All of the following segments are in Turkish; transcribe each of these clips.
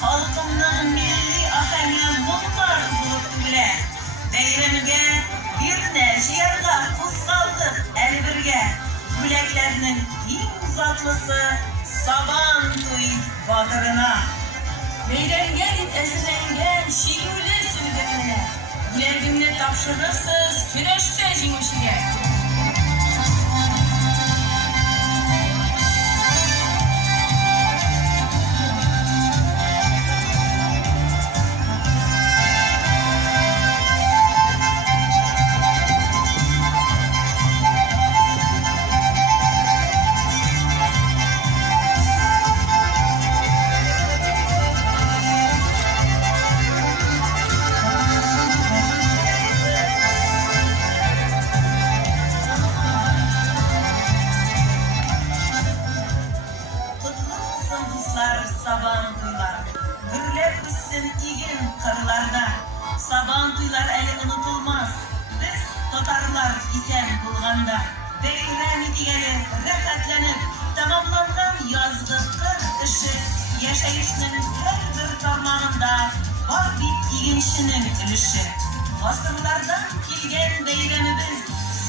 halkımның milli ahenge mumlar bulup bile. Beyramga bir neçe yarga kutsaldık eli birge. Güleklerinin en uzatlısı Saban Tuy Batırına. Beyramga deb ezilengen şiirler sürgününe. Gülergimle tapşırırsız küreşte jinguşiga. Saban Tuylar, gürlep üstün igen kırlarda. Saban Tuylar eli unutulmaz. Biz Tatarlar isen bulganda. Beyrami digeli rahatlanıp tamamlangan yazgı kır işi. Yaşayışının her bir tarmağında var bir iginçinin ilişi. Asırlardan kilgen beyramimiz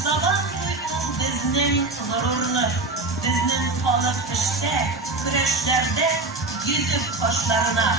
Saban Tuylar bizning gururlu. Bizning kalıp işte, küreşlerde yüzüp başlarına.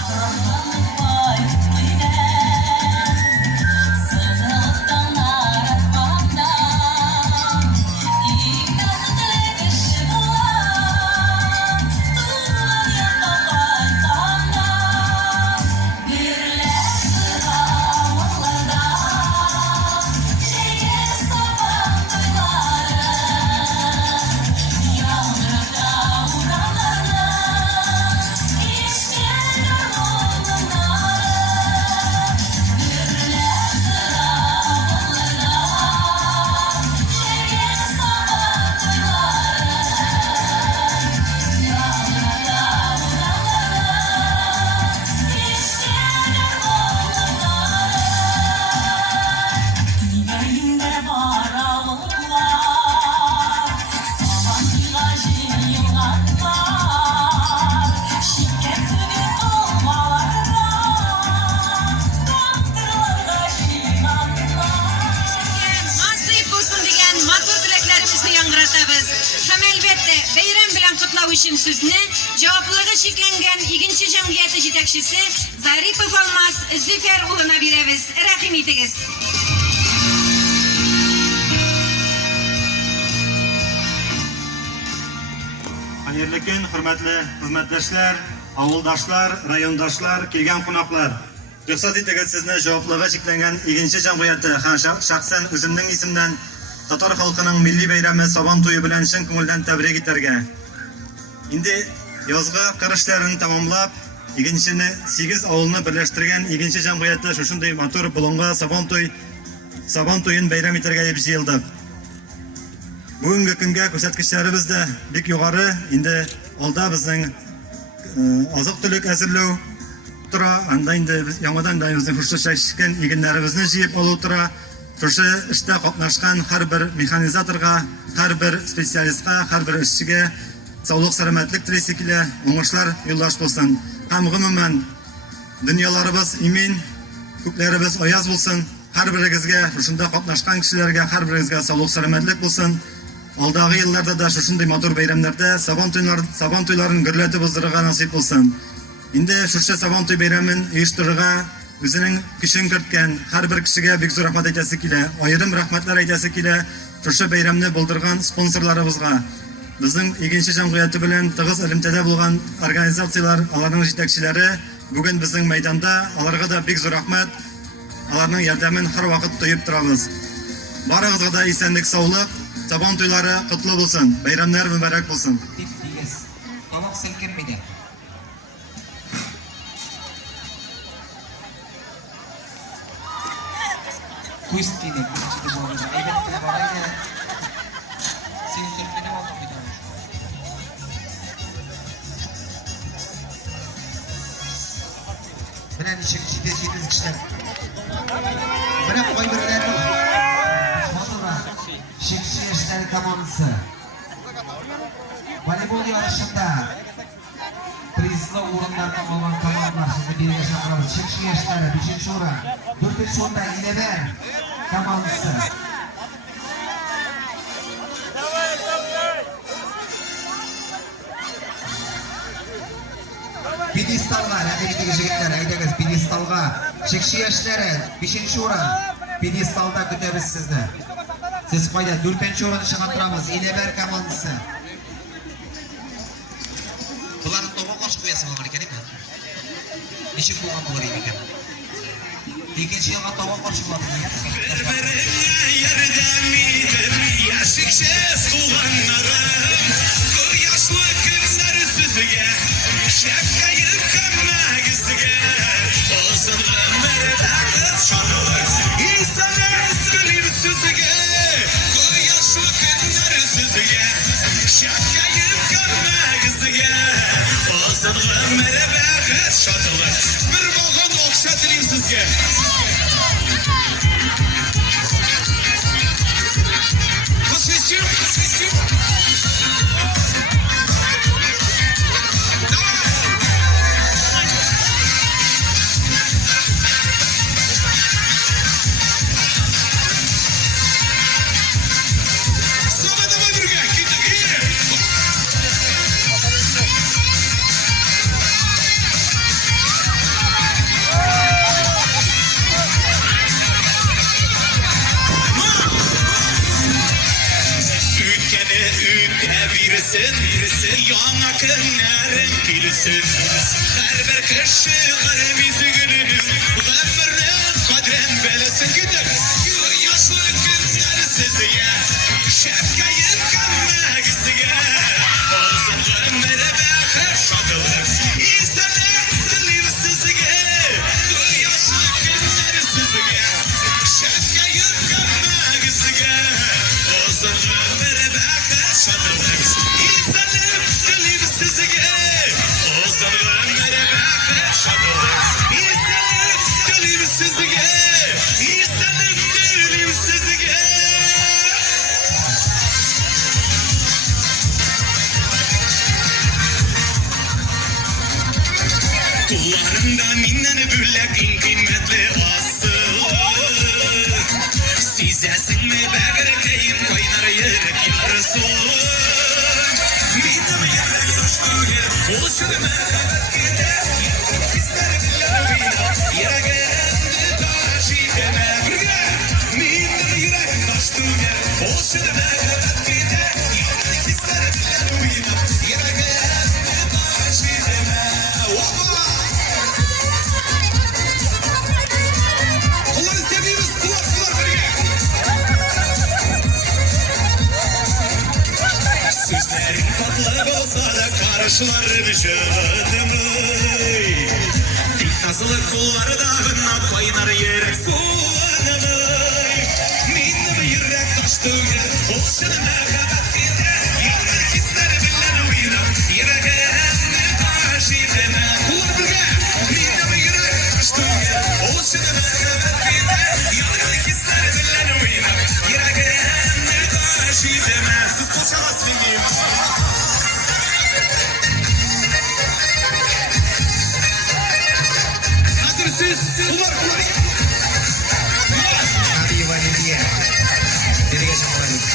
Için sözünü cevaplığı şeklengen ikinci cemiyeti yetekçisi Zaripov Almaz Züfer Uğur'una biremiz. Rahim ediniz. Hayırlı gün, hürmetli hizmetleşler, avuldaşlar, rayondaşlar, kelgen konaklar. Ruxsat etiniz sizni cevaplığı şeklengen ikinci cemiyeti şahsen özümün isimden Tatar halkının milli beyrami Saban Tuyu bilen şın köngülden tebrik etlerge. Indi yazgı kırışlarını tamamlap, ikincisini 8 avulunu birleştirgen ikinci cemiyette şuşunday matur bulunga Saban Tuyun bayram eterge yep jıyıldık. Bugünkü günge körsötküçlerimiz de bek yukarı, indi alda bizning azık tülük äzirlöw tura, anda indi yamadan da bizning hurşu şaşışken eginlerimizni jıyıp aluu tura, turşu işte qatnaşkan her bir mexanizatorga, her bir spesialistga, her bir işçiге sağlık selametlik tilesiyle oңuşlar yoldaş bolsun. Hem gümümen dünyalarımız imin, köklerimiz ayaz bolsun. Her birinizge, şunda katlaşkan kişilerge her birinizge sağlık selametlik bolsun. Alдағы yıllarda da şunday matur bayramlarda Saban Tuyların gürleti bozdırıga nasip bolsun. Indi şurşa Saban Tuy bayramın uyuşturuga özünün kişin kırtken her bir kişiге bek zor rahmat etesi kile, ayrım rahmatlar etesi kile şurşa bayramını buldurgan sponsorlarımızga, bizning ikinci cemiyeti bilen tığız elimtede bulgan organizatsiyalar, alarning yetekçileri bugün bizning meydanda, alarga da bek zor rahmat, alarning yardımın her vakit duyup turabız. Barıgızga da esenlik, sağlık, Saban Tuylары kutlu bolsun, bayramlar mübarek bolsun. Tamam silkinmedi. Kuistini, kuistini bu arada. Evet, bu arada. Seni sürtmenim aldım bir tane. Bilen işin şiddetiniz kişiler. Bilen koy birilerini. Sonra Şekşi Yaşları Kamanısı. Voleybol yarışında priz aslı uğrunlardan olan komandalar sizni belirge çağıramiz. Şekşi yaşları 5-chi o'rin. 4-chi o'rinda İleber komandasi. Pedestallar, haqiqiy yigitlar, aytamiz pedestalga. Şekşi yaşları 5-chi o'rin. Pedestalda kutamiz sizni. Siz qo'yda 4-chi o'rinni chaqiramiz. İleber komandasi. Bularni to'g'ri qarshi qo'yasiz bo'lgan ekan-ku. Nechik bo'lgan bo'lar ekan. Ikkinchi yilga to'g'ri qarshi bo'ladi. Bir bağın okşatayım sizge. Bu sesim. Birisi yana günlerin gülsün. Her bir kişi garemizi gülünün ömrünün kadrin belesin gider. Yaşlı günler siziye şefkayın kanına gizliye. Olsun ömre bakır şadılık İstedim dilim siziye. Yaşlı günler siziye şefkayın kanına gizliye. Olsun ömre bakır şadılık kullarımda minneni büllekin kıymetli asıl. Sizesin mi beğerkeyim kaynar yürek yarısı. Minnem yürek dostum gel, olsun merhamet gider. İsterim yanına, yere geldi taşı deme. Minnem yürek dostum gel, olsun merhamet gider. İsterim yanına, yere geldi taşı deme. Sözlerin tatlı olsa da karşılarım şadımı. Dik nasılık kulları dağına kaynar yürek soğanımı. Minnim yürek taştı yer, olsun merhamet gider. Yanır kisler bilen uyanır, yere geldi taşı deme. Kullar bilge, minnim yürek taştı yer, olsun merhamet gider. Yanır kisler bilen uyanır, yere geldi taşı deme. Siz koşamaz bilgiyim. Hazırsınız, kullar. Hadi valideye. Belirge çağıramiz.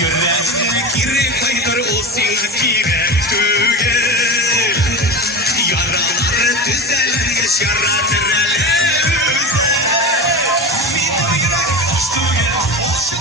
Yüreğine girip kaydır o silkirek tügel. Yaraları düzelir yaşaratır eller güzel. Minnem yürek taş tügel, olsun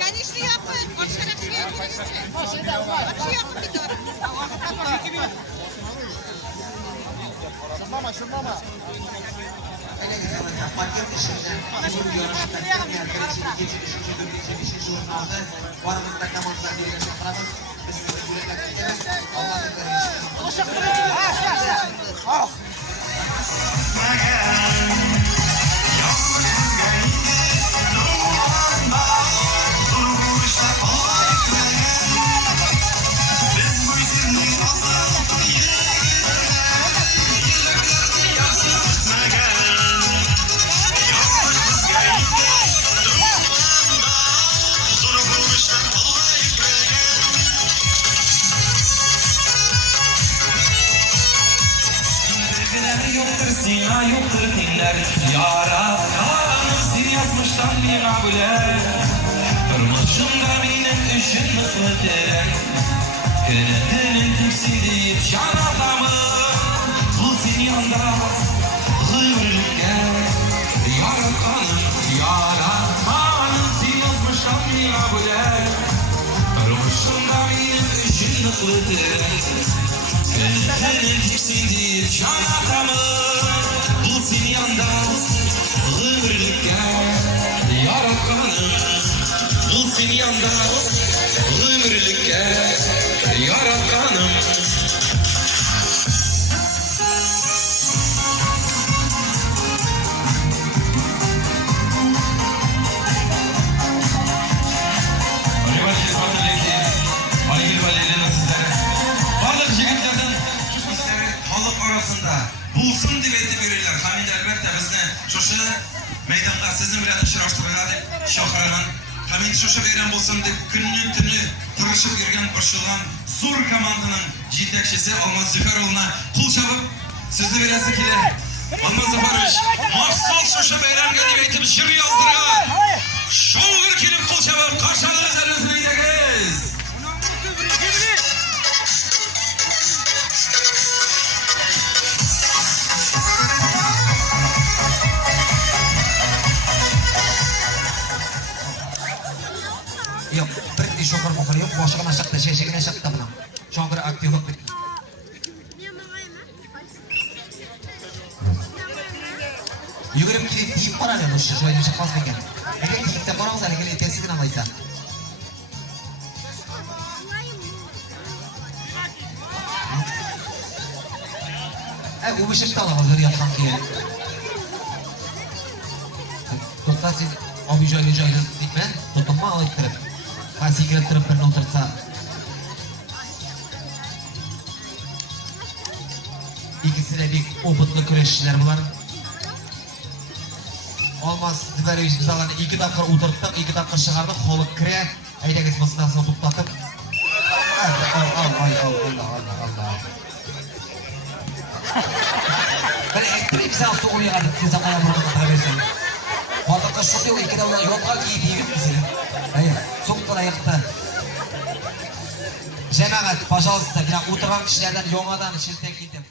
Конечно, yapın. Koşarak şuraya girince. Açı yapın bir doğru. Sina yoktur dinler Yara Seni yazmıştan bir abule Durmuşumda benim üçün mıslıdır Gönlünün tüksü deyip can adamı Bu senin yanda Hıvrlıkke Yaratkanım Yaratmanım Seni yazmıştan bir abule Durmuşumda benim üçün mıslıdır Gönlünün tüksü deyip can adamı Bu senin yanda Hıvrlıkke Yaratkanım Bu senin yanda Hıvrlıkke Yaratkanım Bulsun dibeti verirler. Hamid elbette bizni şoşu meydanda sizin bilen uçraştırıladı. Şohranan. Hamid şoşu veren bulsun deb gününü tünü tırışıp yürgen koşulgan zor komandının yetekçisi Almaz Züferoğlu'na kul çabıp sizi veresi kiler. Almaz Züferoğlu mahsus şoşu veren gelip jir yazdırgan. Şoğur kilip kul çabıp karşılığınız eliniz meydegez. Yok, bir şoför mokır yok. Boşluğuna şakta, şeşigine şakta buna. Şoför aktivlik bir. Yugurip gidip deyip var ya, şu şöyle çıkmaz mı? Eğer deyip de paramız hale gelip teslikin amaysa. Bu bir şey alamaz, böyle yapsan ki. Tokta siz abi joylu deyip ben, tutunma alıp kırıp. Pasti kira terpenuh tersa. İkisi de bir obutlu güreşçiler bunlar. Olmaz, böyle biz alanı 2 dakika oturttuk, 2 dakika çıkardık, holup kire. Ayda kesmesinden sonra tuttatıp. Allah. Ben ektireyim sen soğuya alıp kızam ayağımı katırabilsin. Vallahi şurada o 2 dakika yollar giyip yiyip misin? Hayır, soğuklar ayakta. Cemaat, пожалуйста, bir oturgan kişilerden yoğadan şirtek gidin.